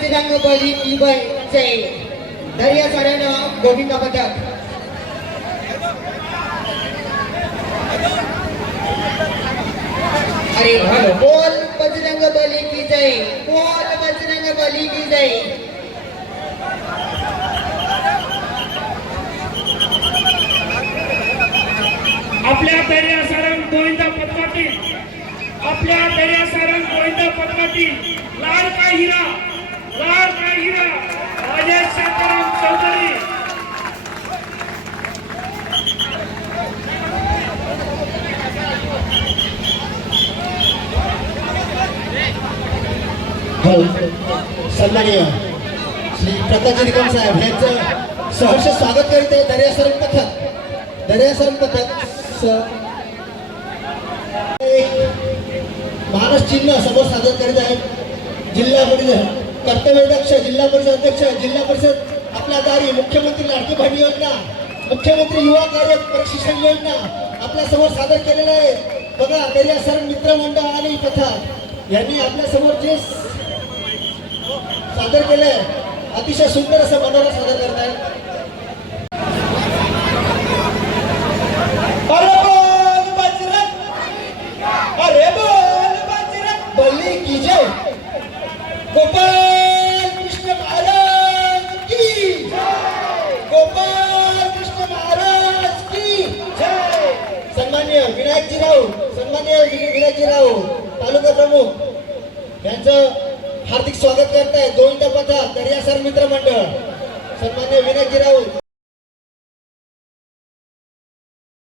की जय. धैर्य साऱ्यानं गोविंदा पथक अरे. बोल बजरंग बली की जय. बोल बजरंग बली की जय. आपल्या दर्या सारंग गोविंदा पथकातील आपल्या दर्या सारंग गोविंदा पथकातील लाल काय हिरा हो. सन्माननीय श्री प्रकाश निकम साहेब यांचं सहर्ष स्वागत करीत आहे दर्यासरण पथक. दर्यासरण पथक स- मानस चिन्ह समोर सादर करीत आहेत जिल्हा परिषद कर्तव्यदक्ष जिल्हा परिषद अध्यक्ष जिल्हा परिषद आपल्या दारी मुख्यमंत्री लाडकी भांडी योजना मुख्यमंत्री युवा कार्य प्रशिक्षण योजना आपल्यासमोर सादर केलेलं आहे. बघा दर्यासरम मित्रमंडळ आणि पथक यांनी आपल्यासमोर जे सादर केलंय. अतिशय सुंदर असं मनोरा सादर करत अरे बोल अरे बोल बजरंग. बल्ली की गोपाल कृष्ण महाराज की गोपाल कृष्ण महाराज की जय. सन्मान्य विनायकजी राव सन्मान्य विनायकजी राव तालुका प्रमुख. यांचं हार्दिक स्वागत करताय. गोविंद पथक दर्यासर मित्र मंडळ सन्मान्य विनायकजी राऊत.